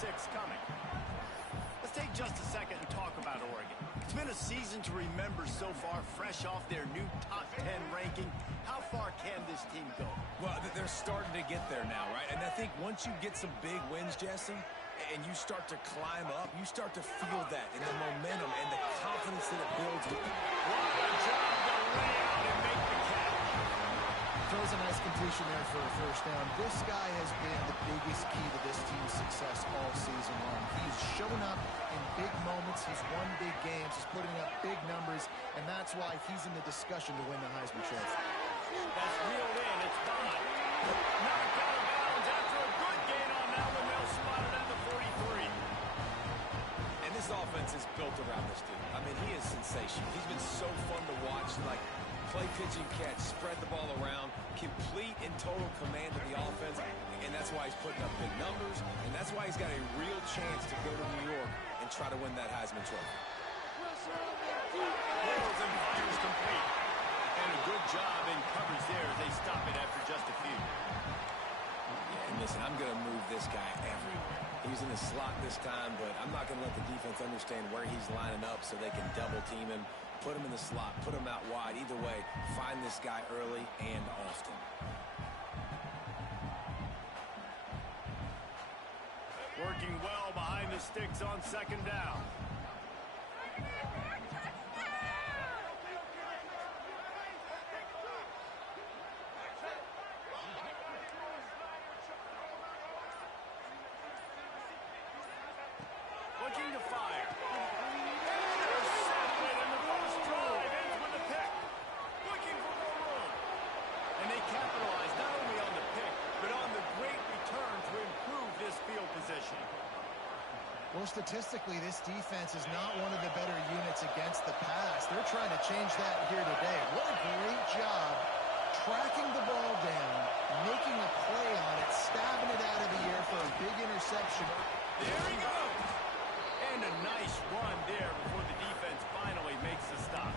6 coming. Let's take just a second and talk about Oregon. It's been a season to remember so far, fresh off their new top 10 ranking. How far can this team go? Well, they're starting to get there now, right? And I think once you get some big wins, Jesse, and you start to climb up, you start to feel that in the momentum and the confidence that it builds. What a job to lay out and make the catch. Throws a nice completion there for a first down. This guy has been the biggest key to this team's success all season long. He's shown up in big moments. He's won big games. He's putting up big numbers, and that's why he's in the discussion to win the Heisman Trophy. That's reeled in. It's gone. Knocked out of bounds after a good gain on that one. They'll spot it at the 43. And this offense is built around this dude. I mean, he is sensational. He's been so fun to watch, like play, pitch, and catch, spread the ball around, complete and total command of the offense, and that's why he's putting up big numbers, and that's why he's got a real chance to go to New York and try to win that Heisman Trophy. Balls and fires complete. And a good job in coverage there as they stop it after just a few. Yeah, and listen, I'm going to move this guy everywhere. He's in the slot this time, but I'm not going to let the defense understand where he's lining up so they can double team him, put him in the slot, put him out wide. Either way, find this guy early and often. Working well behind the sticks on second down. Looking to fire. They're setting it, and the first drive ends with a pick. Looking for more room. And they capitalize not only on the pick, but on the great return to improve this field position. Well, statistically, this defense is not one of the better units against the pass. They're trying to change that here today. What a great job tracking the ball down, making a play on it, stabbing it out of the air for a big interception. There he goes. And a nice run there before the defense finally makes the stop.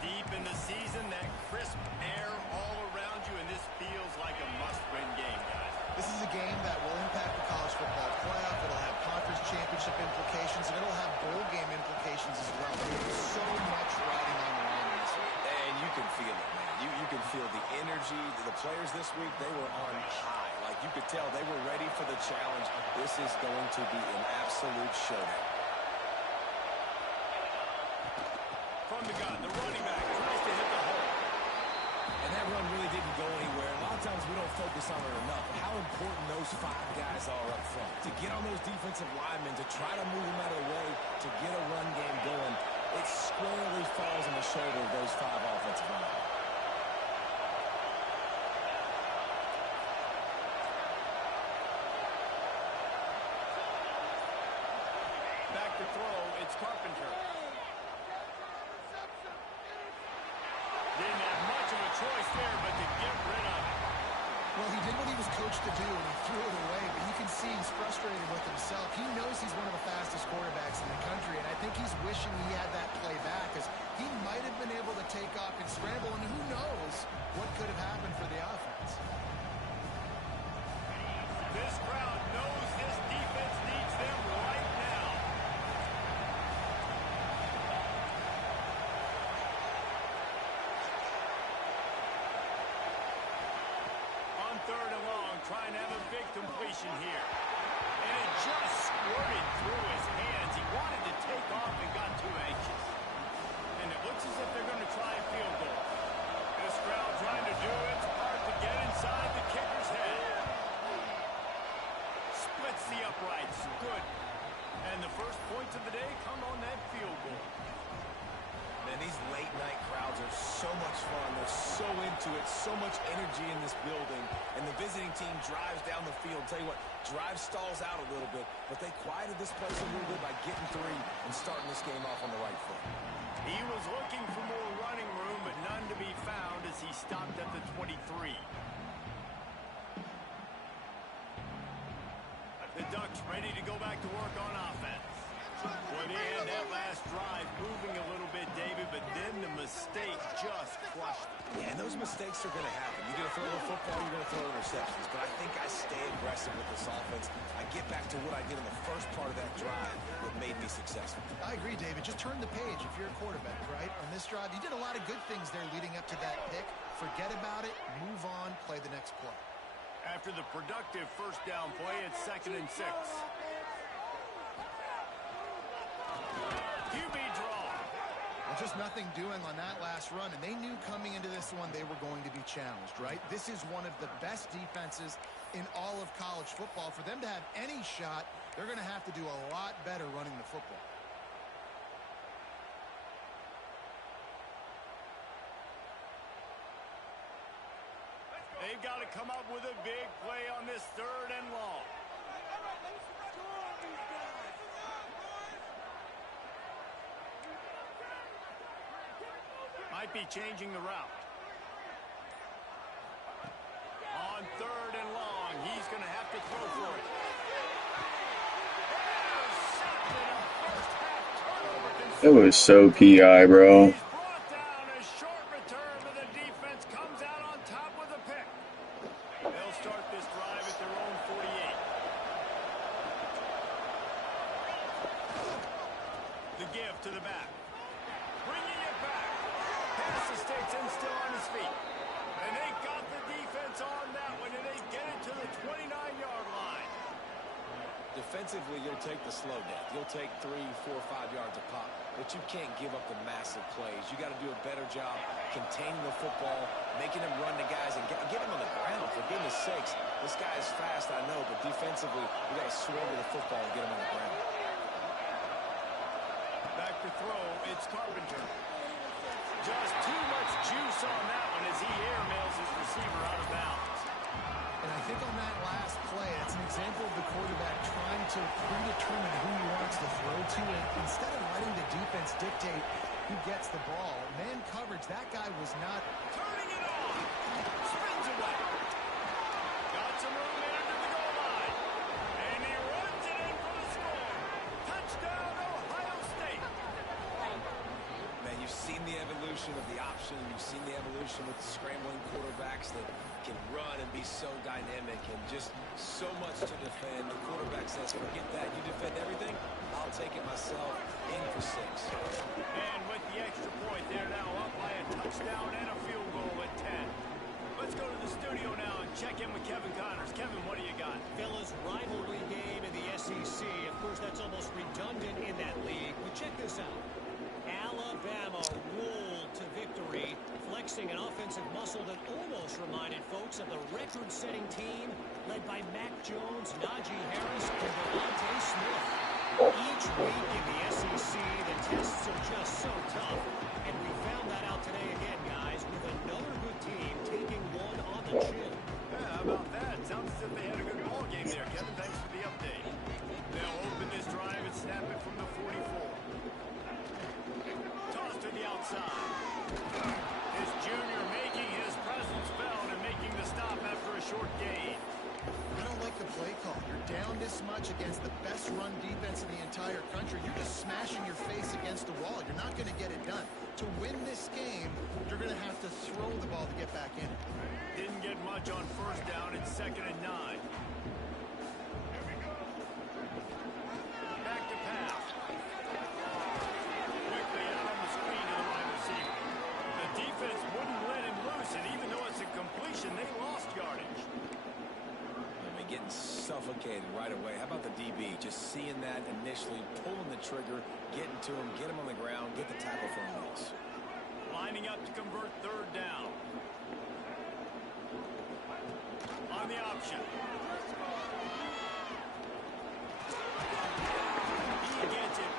Deep in the season, that crisp air all around you, and this feels like a must-win game, guys. This is a game that will impact the college football playoff. It'll have conference championship implications, and it'll have bowl game implications as well. There's so much riding on the line in this week. And you can feel it, man. You can feel the energy. The players this week, they were on high. Like you could tell they were ready for the challenge. This is going to be an absolute showdown. From the gun, the running back tries to hit the hole. And that run really didn't go anywhere. A lot of times we don't focus on it enough, but how important those 5 guys are up front. To get on those defensive linemen, to try to move them out of the way, to get a run game going, it squarely falls on the shoulder of those 5 offensive linemen. Back to throw, it's Carpenter. Didn't have much of a choice there, but to get rid of it. Well, he did what he was coached to do, and he threw it away, but you can see he's frustrated with himself. He knows he's one of the fastest quarterbacks in the country, and I think he's wishing he had that play back, because he might have been able to take off and scramble, and who knows what could have happened for the offense. This crowd knows this defense needs them right now. On third and long, trying to have a big completion here. And it just squirted through his hands. He wanted to take off and got too anxious. And it looks as if they're going to try a field goal. This crowd trying to do its part to get inside the kicker's head. Splits the uprights. Good. And the first points of the day come on that field goal. Man, these late-night crowds are so much fun. They're so into it, so much energy in this building. And the visiting team drives down the field. Tell you what, drive stalls out a little bit, but they quieted this place a little bit by getting 3 and starting this game off on the right foot. He was looking for more running room, but none to be found as he stopped at the 23. The Ducks ready to go back to work on offense. Well, they had that last drive moving a little bit, David, but then the mistake just crushed them. Yeah, and those mistakes are going to happen. You're going to throw the football, you're going to throw interceptions. But I think I stay aggressive with this offense. I get back to what I did in the first part of that drive that made me successful. I agree, David. Just turn the page if you're a quarterback, right? On this drive, you did a lot of good things there leading up to that pick. Forget about it, move on, play the next play. After the productive first down play, it's 2nd and 6. QB draw. Well, just nothing doing on that last run, and they knew coming into this one they were going to be challenged, right? This is one of the best defenses in all of college football. For them to have any shot, they're going to have to do a lot better running the football. They've got to come up with a big play on this 3rd and long. Might be changing the route. On 3rd and long, he's going to have to throw for it. It was so PI, bro. He's brought down a short return, but the defense comes out on top with a pick. They'll start this drive at their own 48. The give to the back. Bringing it back. Pass the States in, still on his feet. And they got the defense on that one, and they get it to the 29-yard line. Defensively, you'll take the slow death. You'll take 3, 4, 5 yards a pop. But you can't give up the massive plays. You got to do a better job containing the football, making them run the guys, and get them on the ground. For goodness sakes, this guy is fast, I know, but defensively, you got to swarm to the football and get him on the ground. Back to throw, it's Carpenter. Just too much juice on that one as he airmails his receiver out of bounds. And I think on that last play, it's an example of the quarterback trying to predetermine who he wants to throw to, and instead of letting the defense dictate who gets the ball, man coverage, that guy was not. Turning it on. Spins away. Got some room in under the goal line. And he runs it in for the score. Touchdown, Ohio State. Man, you've seen the evolution of the option. You've seen the evolution with the scrambling quarterbacks that can run and be so dynamic and just so much to defend. The quarterback says, forget that. You defend everything, I'll take it myself. In for 6. And with the extra point, they're now up by a touchdown and a field goal at 10. Let's go to the studio now and check in with Kevin Connors. Kevin, what do you got? Fellas, rivalry game in the SEC. Of course, that's almost redundant in that league. But check this out. Alabama rolled to victory, flexing an offensive muscle that almost reminded folks of the record-setting team led by Mac Jones, Najee Harris, and Devontae Smith. Each week in the SEC, the tests are just so tough. And we found that out today again, guys, with another good team taking one on the chin. Yeah, how about that? Sounds as if they had a good ball game there, Kevin. Thanks for the update. They'll open this drive and snap it from the 44. Toss to the outside. His junior making his presence felt and making the stop after a short gain. I don't like the play call. You're down this much against the best run defense in the entire country. You're just smashing your face against the wall. You're not going to get it done. To win this game, you're going to have to throw the ball to get back in it. Didn't get much on first down. It's 2nd and 9. Back to pass. Quickly out on the screen to the wide receiver. The defense wouldn't let him loose, and even though it's a completion, they lost yardage. Getting suffocated right away. How about the DB? Just seeing that initially, pulling the trigger, getting to him, get him on the ground, get the tackle for a loss. Lining up to convert 3rd down. On the option. He gets it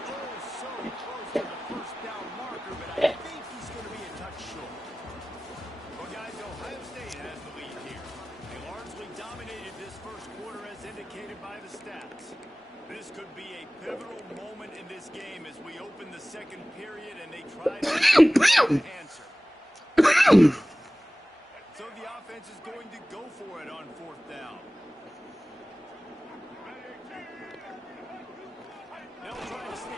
so close to the first down marker, but I think he's going to be a touch short. Well, guys, Ohio State has the lead here. They largely dominated this first quarter as indicated by the stats. This could be a pivotal moment in this game as we open the second period and they try to answer. So the offense is going to go for it on 4th down. They'll try to sneak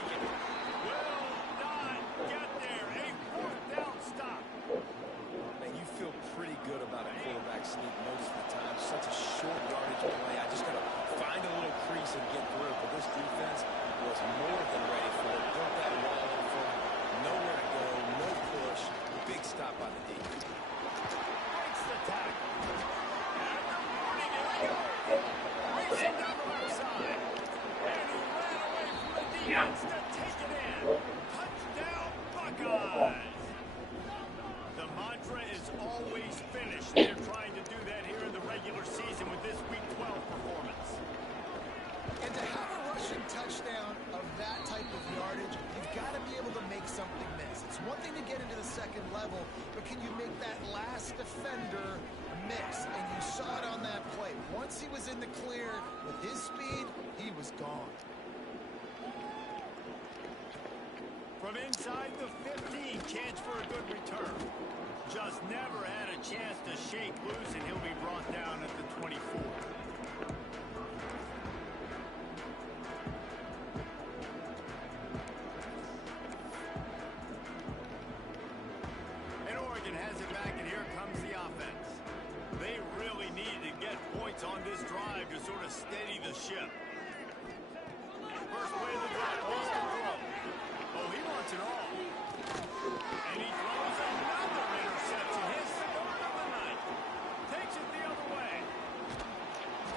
wants to take it in. Touchdown, Buckeyes. The mantra is always finish. They're trying to do that here in the regular season with this Week 12 performance. And to have a rushing touchdown of that type of yardage, you've got to be able to make something miss. It's one thing to get into the second level, but can you make that last defender miss? And you saw it on that play. Once he was in the clear with his speed, he was gone. From inside the 15, chance for a good return. Just never had a chance to shake loose, and he'll be brought down at the 24. And Oregon has it back, and here comes the offense. They really need to get points on this drive to sort of steady the ship. First play of the drive, wants to throw. Oh, he wants it all. And he throws another interception. His third of the night. Takes it the other way.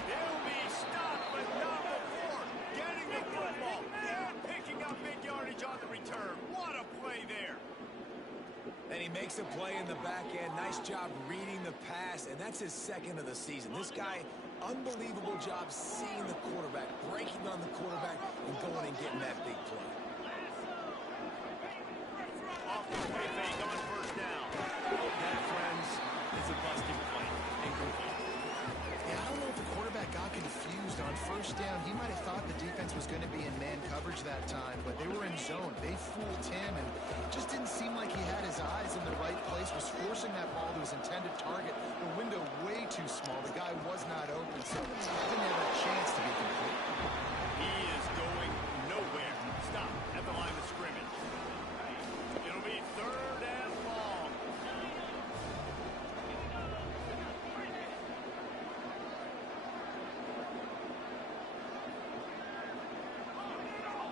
He'll be stopped, but not before getting the football and picking up big yardage on the return. What a play there. And he makes a play in the back end. Nice job reading the pass, and that's his second of the season. This guy, unbelievable job seeing the quarterback, breaking on the quarterback, and going and getting that big play. Off the play fake on first down. That, friends, is a busted play. Incomplete. Yeah, I don't know if the quarterback got confused on first down. He might have thought the defense was going to be in man coverage that time, but they were in zone. They fooled him, and just didn't seem like he had his eyes in the right place, was forcing that ball to his intended target. The window way too small. The guy was not open, so didn't have a chance to be complete. He is going nowhere. Stop at the line of scrimmage. It'll be third and long.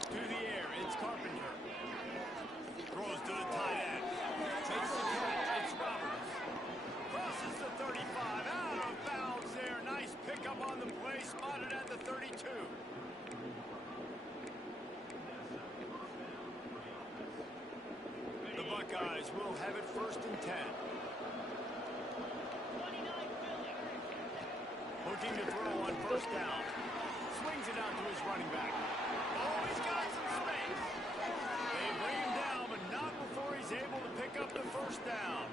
To the air, it's Carpenter. Throws to the tight end. Takes the catch, it's Roberts. Crosses the 35, out of bounds there. Nice pickup on the play, spotted at the 32. The Buckeyes will have it first and 10. Looking to throw on first down. Swings it out to his running back. Oh, he's got some space. They bring him down, but not before he's able to pick up the first down.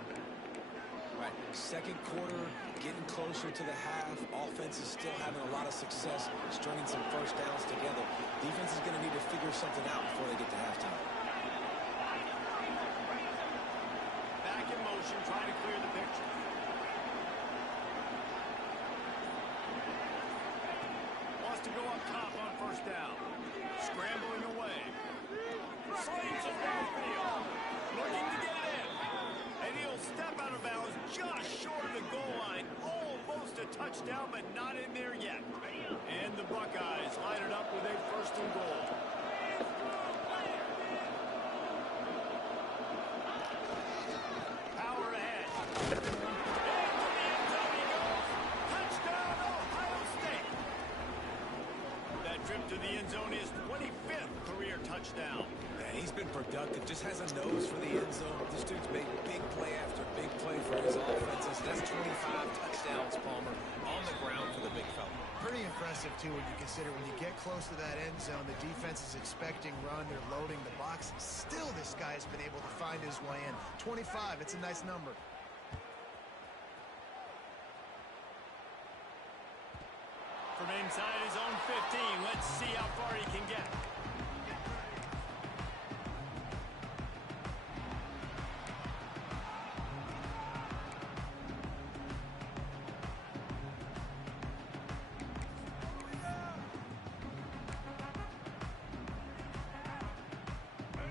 Right, second quarter, getting closer to the half. Offense is still having a lot of success stringing some first downs together. Defense is going to need to figure something out before they get to halftime. Back in motion, trying to clear the picture. Wants to go up top on first down. Scrambling away. Slings it downfield. Looking to get it in. And he'll step out of bounds just short of the goal line. Almost a touchdown, but not in there yet. And the Buckeyes line it up with a first and goal. Power ahead. Into the end zone he goes. Touchdown, Ohio State. That trip to the end zone is 25th career touchdown. Man, he's been productive, just has a nose for the end zone. This dude's made big play after big play for his offenses. That's 25 touchdowns, Palmer, on the ground for the big fella. Pretty impressive, too, when you consider when you get close to that end zone, the defense is expecting run, they're loading the box. Still, this guy's been able to find his way in. 25, it's a nice number. From inside his own 15, let's see how far he can get.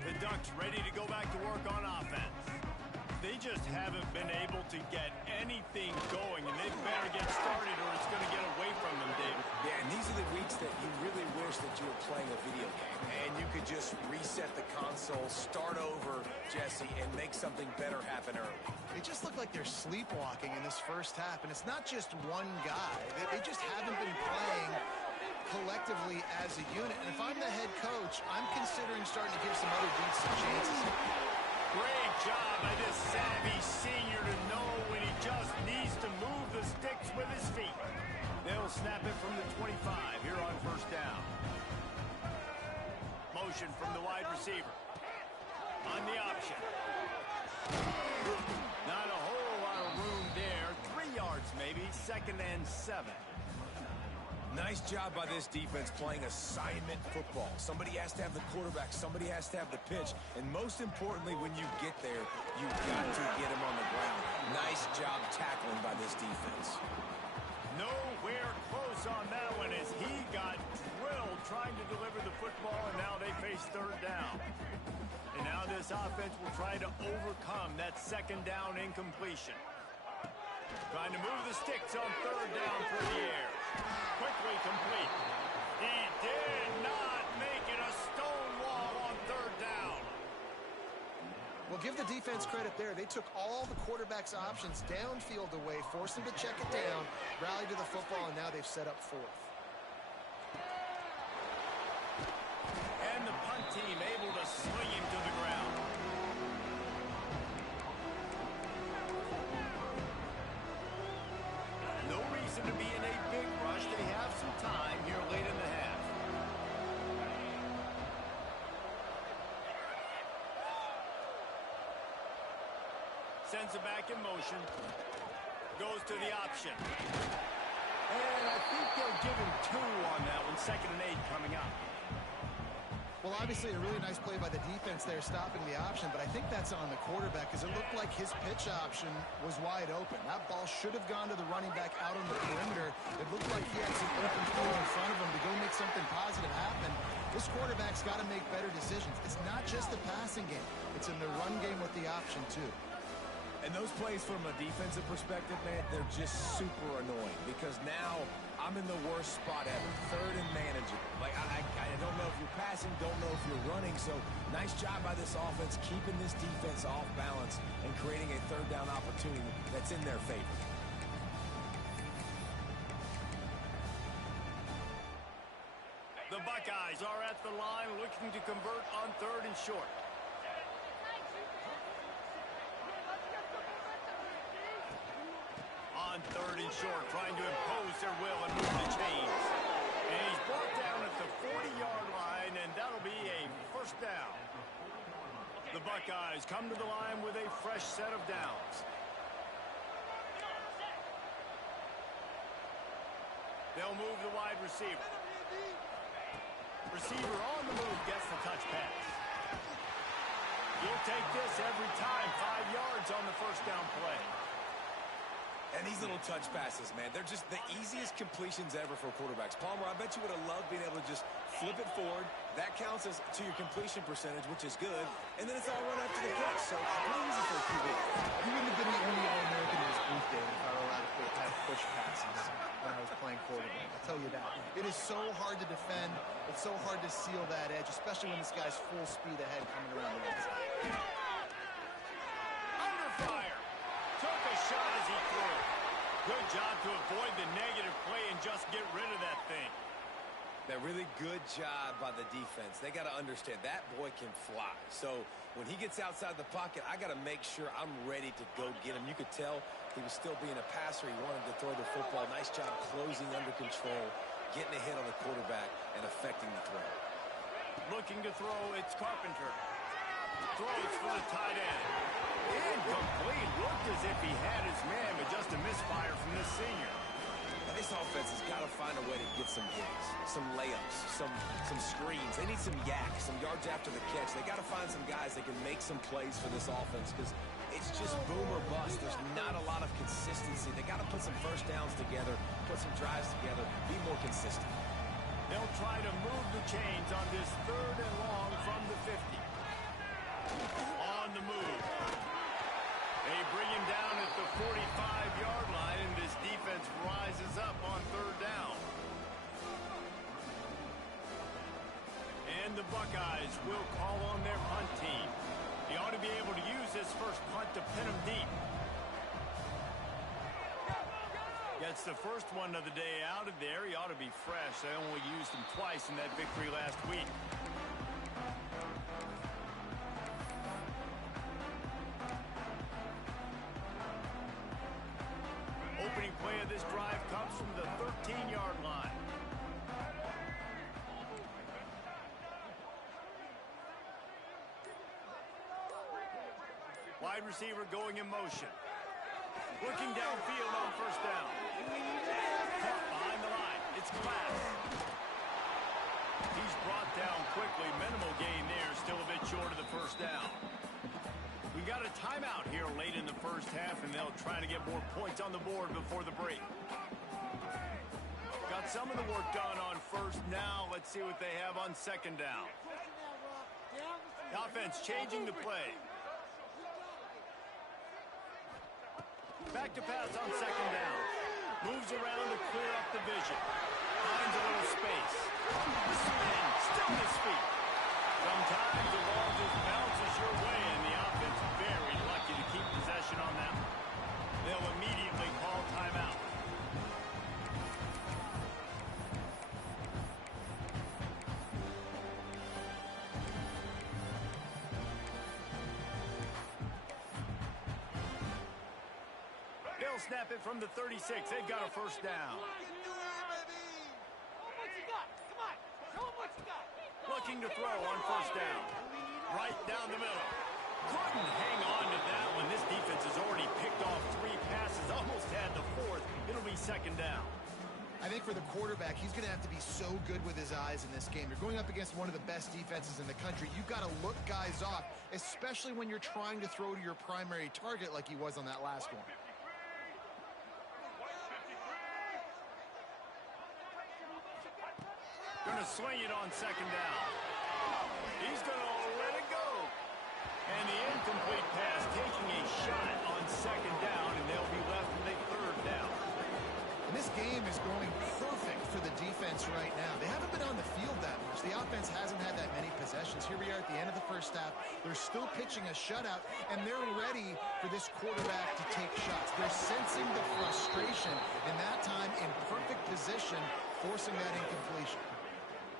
The Ducks ready to go back to work on offense. They just haven't been able to get anything going, and they better get started or it's going to get away from them, David. Yeah, and these are the weeks that you really wish that you were playing a video game and you could just reset the console, start over, Jesse, and make something better happen early. They just look like they're sleepwalking in this first half, and it's not just one guy. They just haven't been playing collectively as a unit. And if I'm the head coach, coach, I'm considering starting to give some other dudes some chances. Great job by this savvy senior to know when he just needs to move the sticks with his feet. They'll snap it from the 25 here on first down. Motion from the wide receiver. On the option. Not a whole lot of room there. 3 yards maybe. 2nd and 7. Nice job by this defense playing assignment football. Somebody has to have the quarterback. Somebody has to have the pitch. And most importantly, when you get there, you've got to get him on the ground. Nice job tackling by this defense. Nowhere close on that one as he got drilled trying to deliver the football, and now they face 3rd down. And now this offense will try to overcome that 2nd down incompletion. Trying to move the sticks on 3rd down through the air. Quickly complete. He did not make it a stone wall on 3rd down. Well, give the defense credit there. They took all the quarterback's options downfield away, forced him to check it down, rallied to the football, and now they've set up 4th. And the punt team able to sling him to the ground. No reason to be in a big rush. They have some time here late in the half. Sends it back in motion. Goes to the option. And I think they'll give him 2 on that one. 2nd and 8 coming up. Well, obviously a really nice play by the defense there stopping the option, but I think that's on the quarterback because it looked like his pitch option was wide open. That ball should have gone to the running back out on the perimeter. It looked like he had some open field in front of him to go make something positive happen. This quarterback's got to make better decisions. It's not just the passing game. It's in the run game with the option, too. And those plays from a defensive perspective, man, they're just super annoying because now I'm in the worst spot ever. 3rd and manageable. Like, I don't know if you're passing, don't know if you're running. So nice job by this offense keeping this defense off balance and creating a 3rd down opportunity that's in their favor. The Buckeyes are at the line looking to convert on 3rd and short. On 3rd and short, trying to impose their will and move the chains. And he's brought down at the 40-yard line, and that'll be a 1st down. The Buckeyes come to the line with a fresh set of downs. They'll move the wide receiver. Receiver on the move gets the touch pass. You'll take this every time. 5 yards on the 1st down play. And these little touch passes, man, they're just the easiest completions ever for quarterbacks. Palmer, I bet you would have loved being able to just flip it forward. That counts as to your completion percentage, which is good. And then it's all run up to the catch. So it's pretty easy for a QB. He wouldn't have been the only All-American in his booth game if I were allowed to have push passes when I was playing quarterback. I'll tell you that. It is so hard to defend. It's so hard to seal that edge, especially when this guy's full speed ahead coming around the inside. Under fire. Took a shot as he threw. Good job to avoid the negative play and just get rid of that thing. That really good job by the defense. They got to understand that boy can fly. So when he gets outside the pocket, I got to make sure I'm ready to go get him. You could tell he was still being a passer. He wanted to throw the football. Nice job closing under control, getting a hit on the quarterback, and affecting the throw. Looking to throw, it's Carpenter. Throws for the tight end. Incomplete. Looked as if he had his man, but just a misfire from this senior. This offense has got to find a way to get some gains, some layups, some screens. They need some yaks, some yards after the catch. They got to find some guys that can make some plays for this offense because it's just boom or bust. There's not a lot of consistency. They got to put some 1st downs together, put some drives together, be more consistent. They'll try to move the chains on this 3rd and long from the 50. On the move. They bring him down at the 45-yard line, and this defense rises up on 3rd down. And the Buckeyes will call on their punt team. He ought to be able to use this first punt to pin him deep. Gets the first one of the day out of there. He ought to be fresh. They only used him twice in that victory last week. Wide receiver going in motion. Looking downfield on first down. Caught behind the line. It's Glass. He's brought down quickly. Minimal gain there. Still a bit short of the first down. We got a timeout here late in the first half, and they'll try to get more points on the board before the break. Got some of the work done on first. Now let's see what they have on second down. The offense changing the play. Back to pass on second down. Moves around to clear up the vision. Finds a little space. The spin, still his feet. Sometimes the ball just bounces your way, and the offense very lucky to keep possession on that one. They'll immediately call timeout. They'll snap it from the 36. They've got a first down. Looking to throw on first down. Right down the middle. Couldn't hang on to that one. This defense has already picked off 3 passes, almost had the 4th. It'll be second down. I think for the quarterback, he's going to have to be so good with his eyes in this game. You're going up against one of the best defenses in the country. You've got to look guys off, especially when you're trying to throw to your primary target like he was on that last one. Going to swing it on second down. He's going to let it go. And the incomplete pass taking a shot on second down, and they'll be left with a third down. And this game is going perfect for the defense right now. They haven't been on the field that much. The offense hasn't had that many possessions. Here we are at the end of the first half. They're still pitching a shutout, and they're ready for this quarterback to take shots. They're sensing the frustration, and that time in perfect position, forcing that incompletion.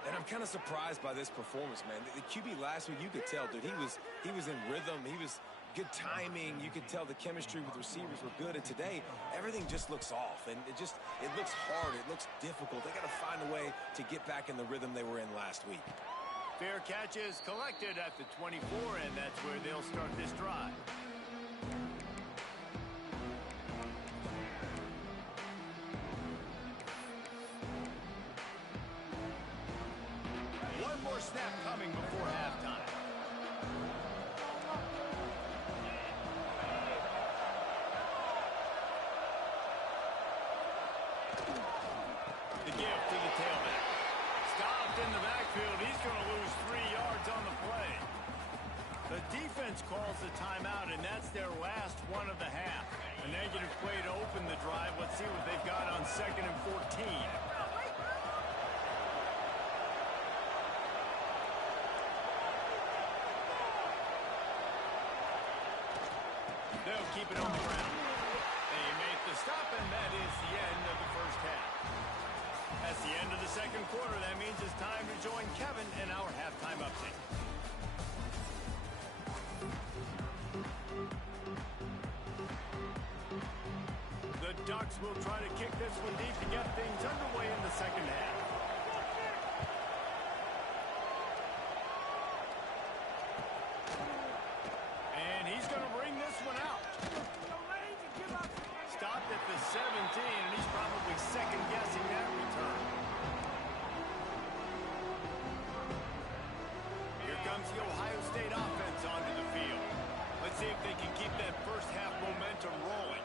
And I'm kind of surprised by this performance, man. The QB last week, you could tell, dude, he was in rhythm. He was good timing. You could tell the chemistry with receivers were good. And today, everything just looks off. And it looks hard. It looks difficult. They got to find a way to get back in the rhythm they were in last week. Fair catch is collected at the 24, and that's where they'll start this drive. One more snap coming before halftime. The gift to the tailback. Stopped in the backfield. He's going to lose 3 yards on the play. The defense calls the timeout, and that's their last one of the half. A negative play to open the drive. Let's see what they've got on 2nd and 14. They'll keep it on the ground. They make the stop, and that is the end of the first half. That's the end of the second quarter. That means it's time to join Kevin in our halftime update. The Ducks will try to kick this one deep to get things underway in the second half. And he's going to bring this one out. Stopped at the 17, and he's probably second-guessing that return. Here comes the Ohio State offense onto the field. Let's see if they can keep that first half momentum rolling.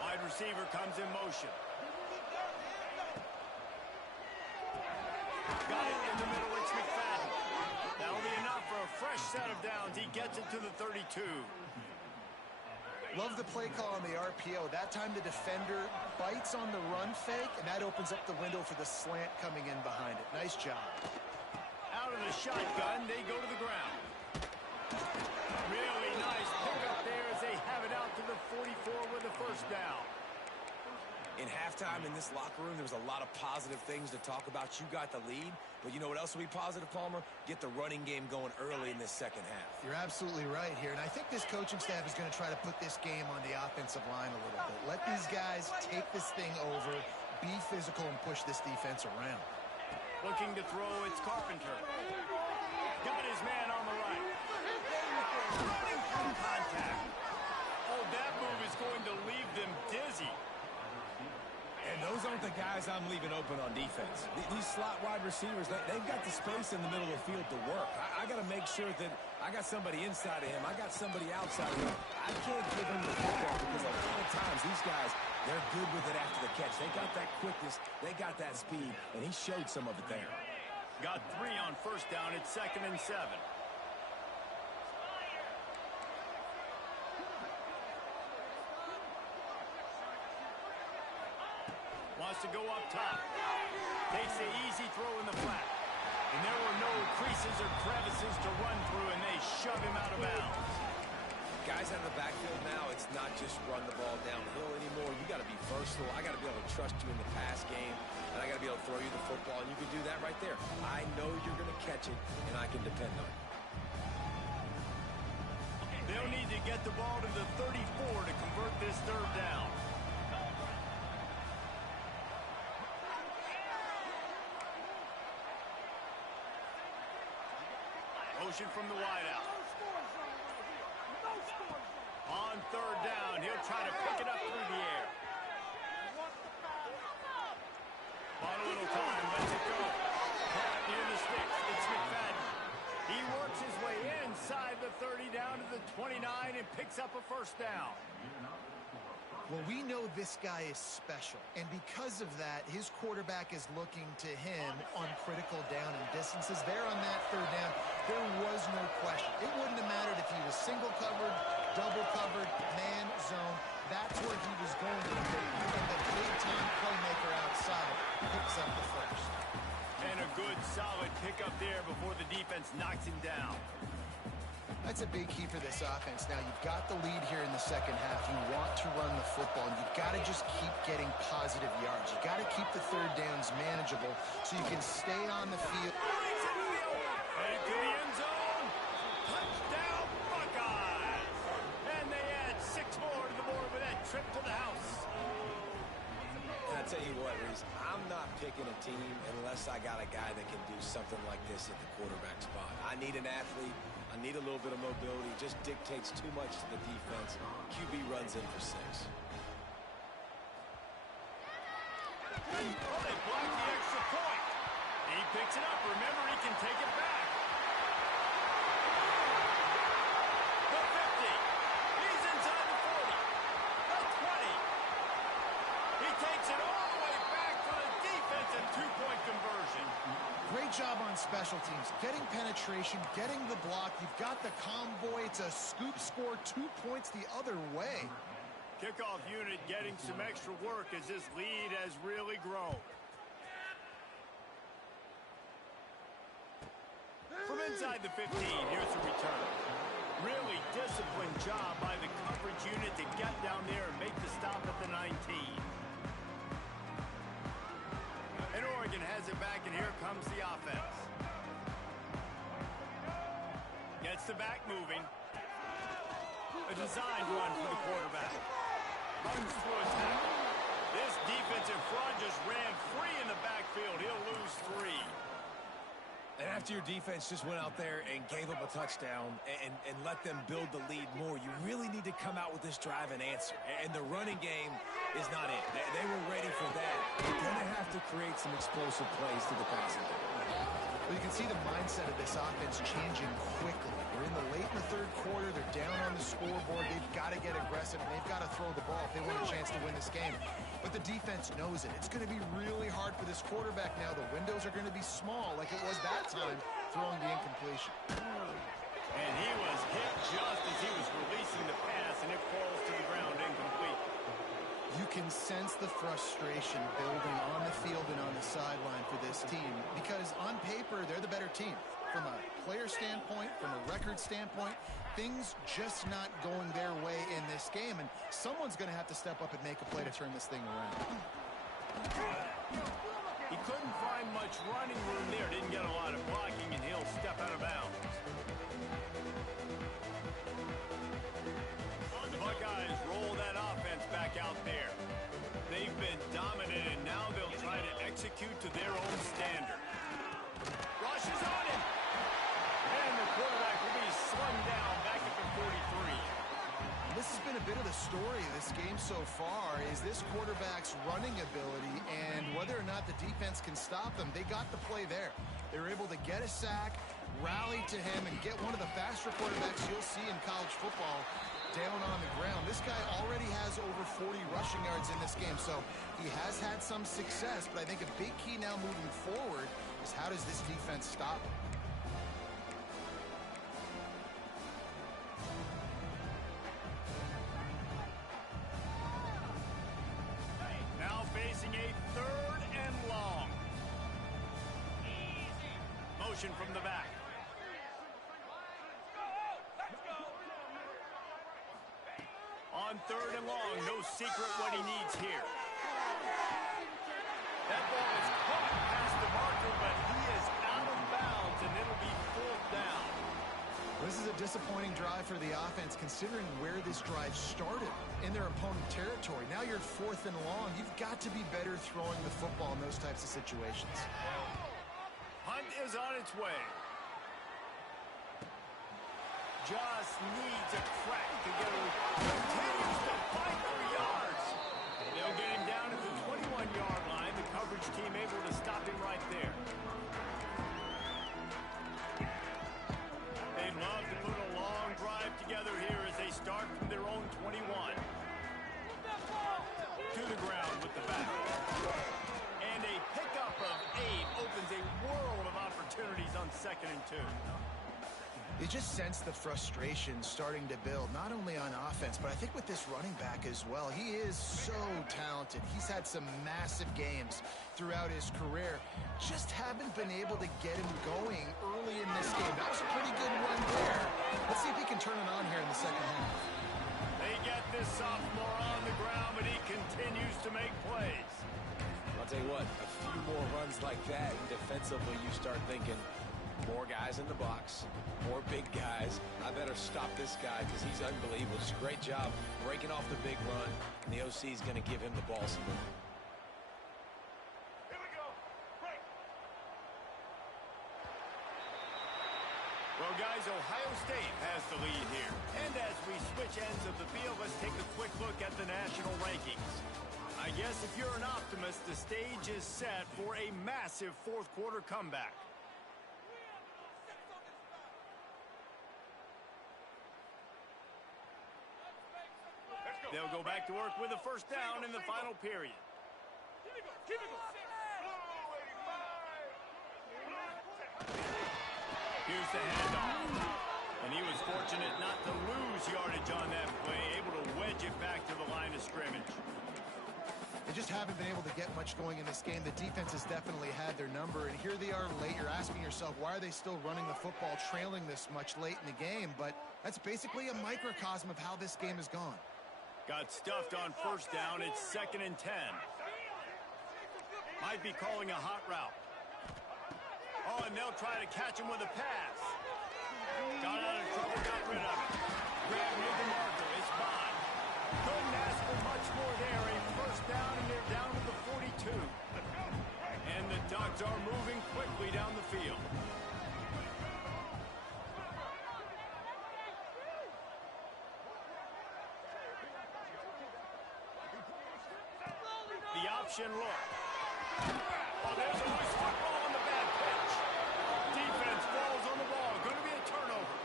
Wide receiver comes in motion. Got it in the middle. It's McFadden. That'll be enough for a fresh set of downs. He gets it to the 32. Love the play call on the RPO. That time the defender bites on the run fake, and that opens up the window for the slant coming in behind it. Nice job. Out of the shotgun, they go to the ground. Really nice pickup there as they have it out to the 44 with a first down. In halftime in this locker room, there was a lot of positive things to talk about. You got the lead, but you know what else will be positive, Palmer? Get the running game going early in this second half. You're absolutely right here, and I think this coaching staff is going to try to put this game on the offensive line a little bit. Let these guys take this thing over, be physical, and push this defense around. Looking to throw, it's Carpenter. Got his man on the right. Running through contact. guys I'm leaving open on defense. These slot wide receivers, they've got the space in the middle of the field to work. I got to make sure that I got somebody inside of him. I got somebody outside of him. I can't give him the football because a lot of times these guys, they're good with it after the catch. They got that quickness. They got that speed, and he showed some of it there. Got 3 on first down. It's 2nd and 7. Wants to go up top. Takes the easy throw in the flat. And there were no creases or crevices to run through, and they shove him out of bounds. Guys out of the backfield now, it's not just run the ball downhill anymore. You got to be versatile. I got to be able to trust you in the pass game, and I got to be able to throw you the football, and you can do that right there. I know you're going to catch it, and I can depend on it. They'll need to get the ball to the 34 to convert this 3rd down. Motion from the wideout. On 3rd down, he'll try to pick it up through the air. On a little time, lets it go. Caught near the sticks. It's McFadden. He works his way inside the 30 down to the 29 and picks up a 1st down. Well, we know this guy is special, and because of that, his quarterback is looking to him on critical down and distances. There on that 3rd down, there was no question. It wouldn't have mattered if he was single covered, double covered, man, zone. That's where he was going to be. And the big-time playmaker outside picks up the 1st. And a good, solid pickup there before the defense knocks him down. That's a big key for this offense. Now, you've got the lead here in the 2nd half. You want to run the football, and you've got to just keep getting positive yards. You've got to keep the 3rd downs manageable so you can stay on the field. Headed to the end zone. Touchdown, Buckeyes. And they add 6 more to the board with that trip to the house. And I tell you what, Reese, I'm not picking a team unless I got a guy that can do something like this at the quarterback spot. I need an athlete. I need a little bit of mobility. It just dictates too much to the defense. QB runs in for 6. Oh, they blocked the extra point. He picks it up. Remember, he can take it back. The 50. He's inside the 40. The 20. He takes it all the way back for the defensive 2-point conversion. Great job on special teams. Getting penetration, getting the block. You've got the convoy. It's a scoop score, 2 points the other way. Kickoff unit getting some extra work as this lead has really grown. From inside the 15, here's the return. Really disciplined job by the coverage unit to get down there and make the stop at the 19. And Oregon has it back, and here comes the offense. Gets the back moving. A designed run for the quarterback. Runs through a tackle. This defensive front just ran free in the backfield. He'll lose 3. And after your defense just went out there and gave up a touchdown and let them build the lead more, you really need to come out with this drive and answer. And the running game is not it. They were ready for that. You're going to have to create some explosive plays to the passing game. Well, you can see the mindset of this offense changing quickly. We're in the late in the 3rd quarter. They're down on the scoreboard. They've got to get aggressive, and they've got to throw the ball if they want a chance to win this game. But the defense knows it. It's going to be really hard for this quarterback now. The windows are going to be small like it was that time throwing the incompletion. And he was hit just as he was releasing the pass, and it falls to the ground incomplete. You can sense the frustration building on the field and on the sideline for this team because on paper, they're the better team. From a player standpoint, from a record standpoint, things just not going their way in this game, and someone's going to have to step up and make a play to turn this thing around. He couldn't find much running room there, didn't get a lot of blocking, and he'll step out of bounds. The Buckeyes roll that offense back out there. They've been dominant, and now they'll try to execute to their own standard. Rush is on him. And the quarterback will be slung down back at the 43. This has been a bit of the story of this game so far is this quarterback's running ability and whether or not the defense can stop them. They got the play there. They were able to get a sack, rally to him, and get one of the faster quarterbacks you'll see in college football down on the ground. This guy already has over 40 rushing yards in this game, so he has had some success, but I think a big key now moving forward is how does this defense stop him? Now facing a 3rd and long. Motion from the back. On 3rd and long, no secret what he needs here. That ball is caught past the marker, but he is out of bounds, and it'll be 4th down. This is a disappointing drive for the offense, considering where this drive started in their opponent territory. Now you're 4th and long. You've got to be better throwing the football in those types of situations. Hunt is on its way. Just needs a crack to get away. Continues to fight for yards. They'll get him down at the 21-yard line. The coverage team able to stop him right there. They'd love to put a long drive together here as they start from their own 21. To the ground with the back. And a pickup of 8 opens a world of opportunities on 2nd and 2. You just sense the frustration starting to build, not only on offense, but I think with this running back as well. He is so talented. He's had some massive games throughout his career. Just haven't been able to get him going early in this game. That was a pretty good run there. Let's see if he can turn it on here in the second half. They get this sophomore on the ground, but he continues to make plays. I'll tell you what, a few more runs like that, and defensively you start thinking, more guys in the box, more big guys. I better stop this guy because he's unbelievable. It's a great job breaking off the big run, and the OC is going to give him the ball some more. Here we go. Break. Well, guys, Ohio State has the lead here. And as we switch ends of the field, let's take a quick look at the national rankings. I guess if you're an optimist, the stage is set for a massive 4th quarter comeback. They'll go back to work with a 1st down in the final period. Here's the handoff. And he was fortunate not to lose yardage on that play, able to wedge it back to the line of scrimmage. They just haven't been able to get much going in this game. The defense has definitely had their number, and here they are late. You're asking yourself, why are they still running the football, trailing this much late in the game? But that's basically a microcosm of how this game has gone. Got stuffed on 1st down. It's 2nd and 10. Might be calling a hot route. Oh, and they'll try to catch him with a pass. Got out of trouble, got rid of it. Grab near the marker. It's Bond. Couldn't ask for much more there. A 1st down, and they're down to the 42. And the Ducks are moving quickly down the field. The option look. Oh, there's a loose football on the bad pitch. Defense falls on the ball. Going to be a turnover.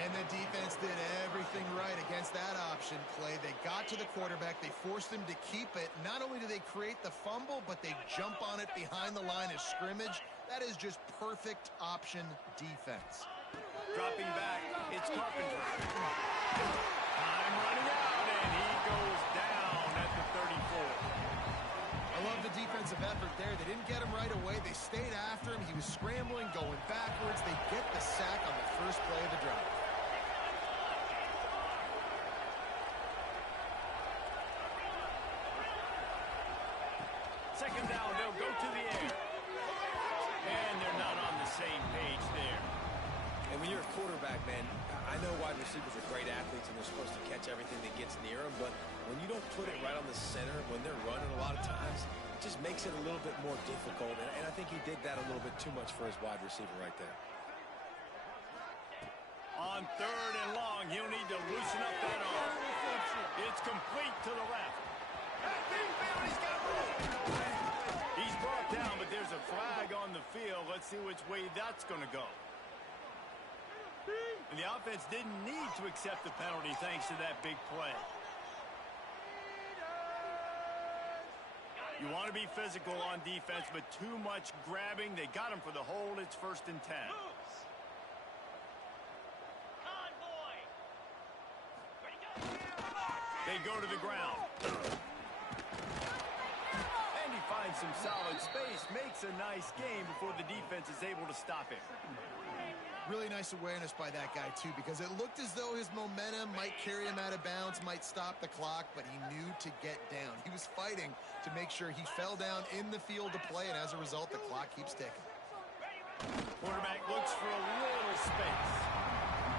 And the defense did everything right against that option play. They got to the quarterback. They forced him to keep it. Not only do they create the fumble, but they jump on it behind the line of scrimmage. That is just perfect option defense. Dropping back, it's Carpenter. Time running out, and he goes down at the 34. I love the defensive effort there. They didn't get him right away. They stayed after him. He was scrambling, going backwards. They get the sack on the first play of the drive. Second down, they'll go to the air. And they're not on the same page there. And when you're a quarterback, man, I know wide receivers are great athletes and they're supposed to catch everything that gets near them, but when you don't put it right on the center, when they're running a lot of times, it just makes it a little bit more difficult. And I think he did that a little bit too much for his wide receiver right there. On 3rd and long, he'll need to loosen up that arm. It's complete to the left. He's brought down, but there's a flag on the field. Let's see which way that's going to go. And the offense didn't need to accept the penalty thanks to that big play. You want to be physical on defense, but too much grabbing. They got him for the hold. It's 1st and 10. They go to the ground. And he finds some solid space, makes a nice game before the defense is able to stop him. Really nice awareness by that guy, too, because it looked as though his momentum might carry him out of bounds, might stop the clock, but he knew to get down. He was fighting to make sure he fell down in the field to play, and as a result, the clock keeps ticking. Quarterback looks for a little space.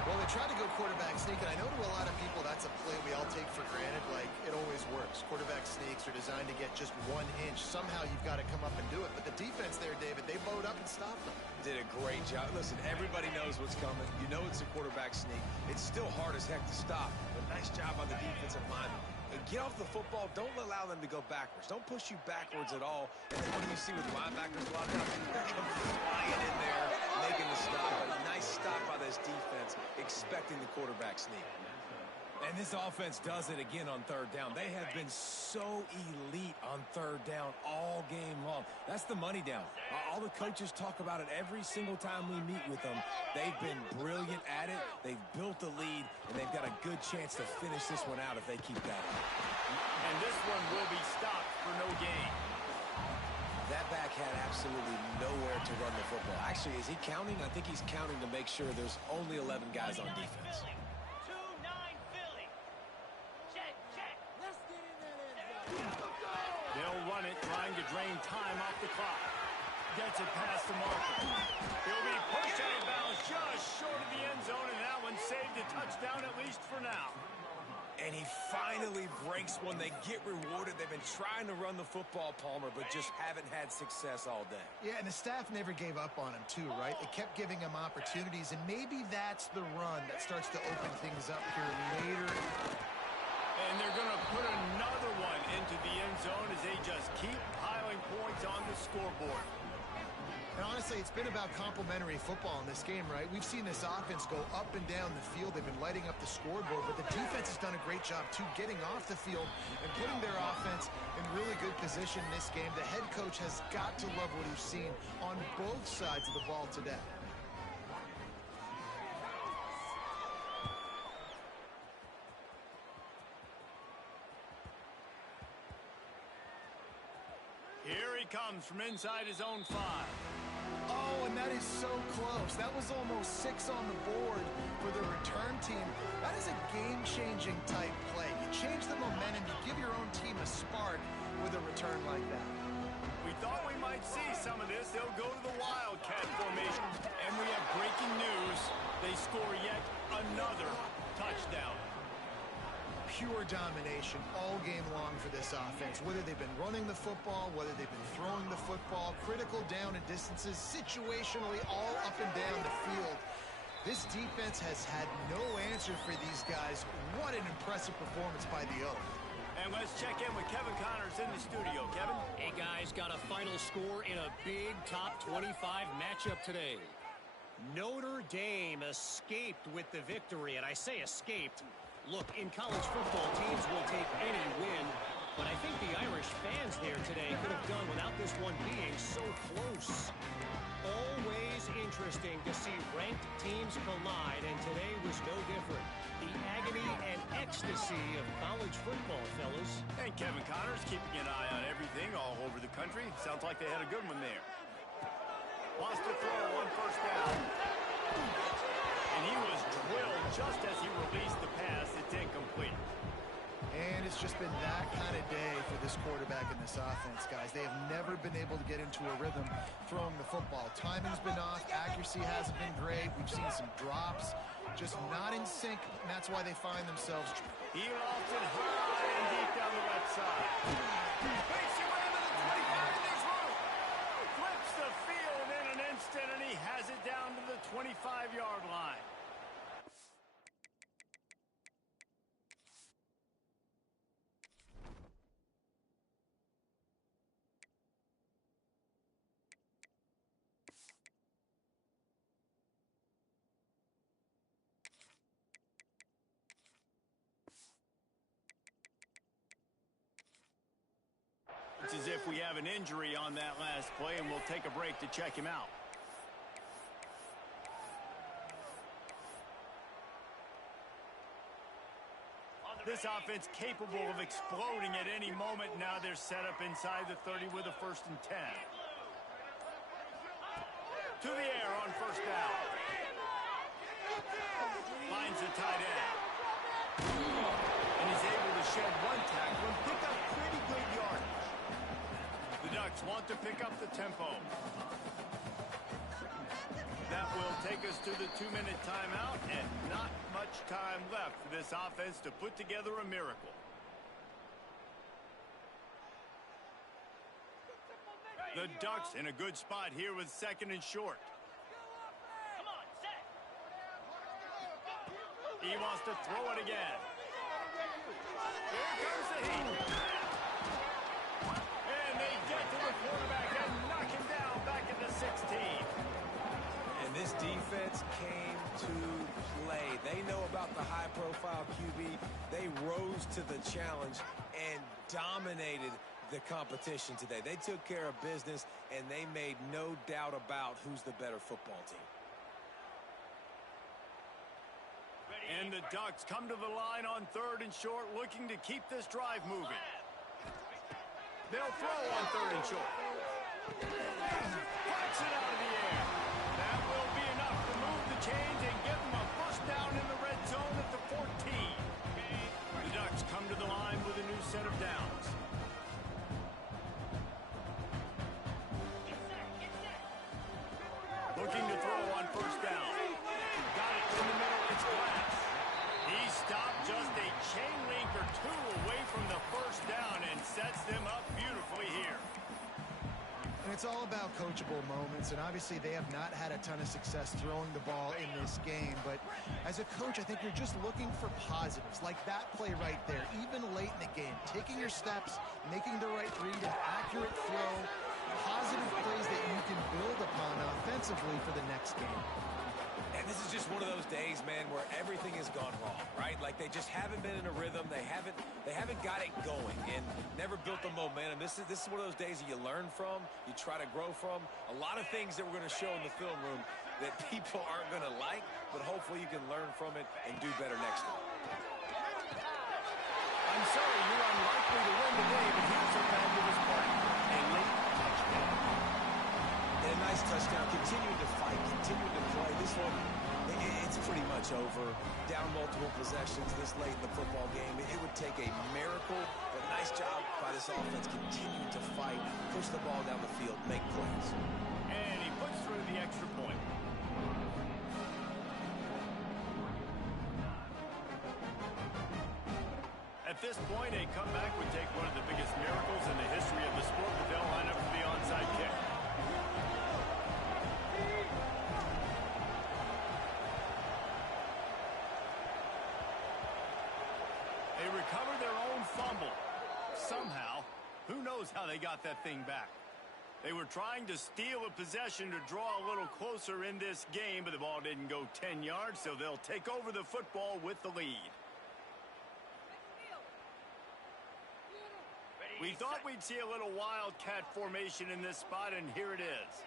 Well, they tried to go quarterback sneak, and I know to a lot of people that's a play we all take for granted, like it always works. Quarterback sneaks are designed to get just 1 inch. Somehow you've got to come up and do it. But the defense there, David, they bowed up and stopped them. Did a great job. Listen, everybody knows what's coming. You know it's a quarterback sneak. It's still hard as heck to stop. But nice job on the defensive line. Get off the football. Don't allow them to go backwards. Don't push you backwards at all. And then what do you see with linebackers a lot of times? They're coming flying in there, making the stop. But a nice stop by this defense, expecting the quarterback sneak. And this offense does it again on 3rd down. They have been so elite on 3rd down all game long. That's the money down. All the coaches talk about it every single time we meet with them. They've been brilliant at it. They've built a lead, and they've got a good chance to finish this one out if they keep that up. And this one will be stopped for no gain. That back had absolutely nowhere to run the football. Actually, is he counting? I think he's counting to make sure there's only 11 guys on defense. They'll run it, trying to drain time off the clock. Gets it past the marker. He'll be pushed out of bounds just short of the end zone, and that one saved a touchdown at least for now. And he finally breaks one. They get rewarded. They've been trying to run the football, Palmer, but just haven't had success all day. Yeah, and the staff never gave up on him, too, right? They kept giving him opportunities, and maybe that's the run that starts to open things up here later. And they're going to put another one into the end zone as they just keep piling points on the scoreboard. And honestly, it's been about complementary football in this game, right? We've seen this offense go up and down the field. They've been lighting up the scoreboard, but the defense has done a great job, too, getting off the field and putting their offense in really good position in this game. The head coach has got to love what he's seen on both sides of the ball today. Here he comes from inside his own 5. Oh, and that is so close. That was almost 6 on the board for the return team. That is a game-changing type play. You change the momentum, you give your own team a spark with a return like that. We thought we might see some of this. They'll go to the Wildcat formation. And we have breaking news. They score yet another touchdown. Pure domination all game long for this offense. Whether they've been running the football, whether they've been throwing the football, critical down and distances, situationally all up and down the field. This defense has had no answer for these guys. What an impressive performance by the Oak. And let's check in with Kevin Connors in the studio. Kevin? Hey, guys, got a final score in a big top 25 matchup today. Notre Dame escaped with the victory, and I say escaped. Look, in college football, teams will take any win, but I think the Irish fans there today could have done without this one being so close. Always interesting to see ranked teams collide, and today was no different. The agony and ecstasy of college football, fellas. And Kevin Connors keeping an eye on everything all over the country. Sounds like they had a good one there. Lost to throw on 1st down. And he was drilled just as he released the pass. It's incomplete. And it's just been that kind of day for this quarterback and this offense, guys. They have never been able to get into a rhythm throwing the football. Timing's been off. Accuracy hasn't been great. We've seen some drops. Just not in sync, and that's why they find themselves. He lost it high and deep down the left side. Fakes it right to the 25, and there's room. Flips the field in an instant, and he has it down to the 25-yard line. if we have an injury on that last play, and we'll take a break to check him out. This offense capable of exploding at any moment. Now they're set up inside the 30 with a 1st and 10. To the air on 1st down. Finds the tight end. And he's able to shed 1 tackle and pick up pretty good yardage. The Ducks want to pick up the tempo. That will take us to the 2-minute timeout, and not much time left for this offense to put together a miracle. The Ducks in a good spot here with 2nd and short. Come on, set. He wants to throw it again. Here comes the heat. And they get to the quarterback and knock him down back at the 16. And this defense came to play. They know about the high-profile QB. They rose to the challenge and dominated the competition today. They took care of business, and they made no doubt about who's the better football team. And the Ducks come to the line on 3rd and short, looking to keep this drive moving. They'll throw on 3rd and short. Flies it out of the air. That will be enough to move the chains and give them a first down in the red zone at the 14. The Ducks come to the line with a new set of downs. Looking to throw on 1st down. Got it in the middle. It's Glass. He stopped just a chain link or 2 away from the 1st down and sets them up beautifully here. And it's all about coachable moments, and obviously they have not had a ton of success throwing the ball in this game, but as a coach, I think you're just looking for positives, like that play right there, even late in the game, taking your steps, making the right read, an accurate throw, positive plays that you can build upon offensively for the next game. And this is just one of those days, man, where everything has gone wrong, right? Like they just haven't been in a rhythm. They haven't got it going and never built the momentum. This is one of those days that you learn from, you try to grow from. A lot of things that we're going to show in the film room that people aren't going to like, but hopefully you can learn from it and do better next time. I'm sorry, you're unlikely to win today, but here's a fabulous play. A late touchdown. And a nice touchdown. Continuing to fight, continuing to play. This one, it's pretty much over. Down multiple possessions this late in the football game. It would take a miracle, but nice job by this offense continuing to fight, push the ball down the field, make plays. And he puts through the extra point. At this point, a comeback would take one of the biggest miracles in the history of the sport, but they'll line up for the onside kick. They recover their own fumble. Somehow, who knows how they got that thing back. They were trying to steal a possession to draw a little closer in this game, but the ball didn't go 10 yards, so they'll take over the football with the lead. We thought we'd see a little wildcat formation in this spot, and here it is.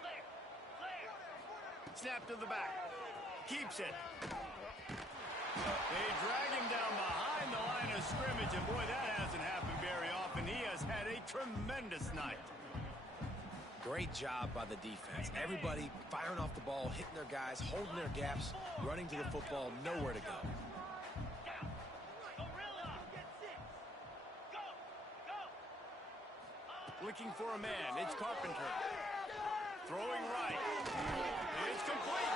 Snap to the back. Keeps it. They drag him down behind the line of scrimmage, and boy, that hasn't happened very often. He has had a tremendous night. Great job by the defense. Everybody firing off the ball, hitting their guys, holding their gaps, running to the football, nowhere to go. Looking for a man. It's Carpenter. Throwing right. It's complete.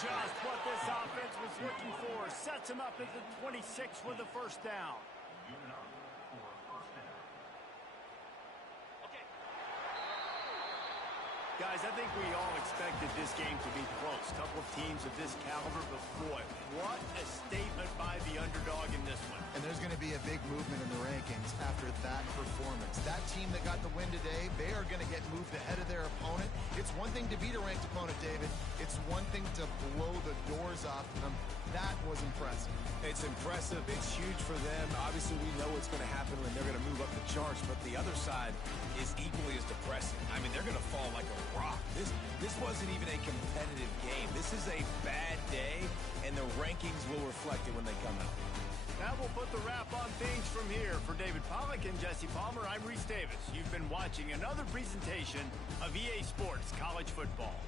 Just what this offense was looking for. Sets him up at the 26 with the first down. Guys, I think we all expected this game to be close. Couple of teams of this caliber, but boy, what a statement by the underdog in this one. And there's going to be a big movement in the rankings after that performance. That team that got the win today, they are going to get moved ahead of their opponent. It's one thing to beat a ranked opponent, David. It's one thing to blow the doors off them That was impressive. It's impressive. It's huge for them. Obviously, we know what's going to happen when they're going to move up the charts, but the other side is equally as depressing. I mean, they're going to fall like a rock. This wasn't even a competitive game. This is a bad day, and the rankings will reflect it when they come out. That will put the wrap on things from here. For David Pollack and Jesse Palmer, I'm Reese Davis. You've been watching another presentation of EA Sports College Football.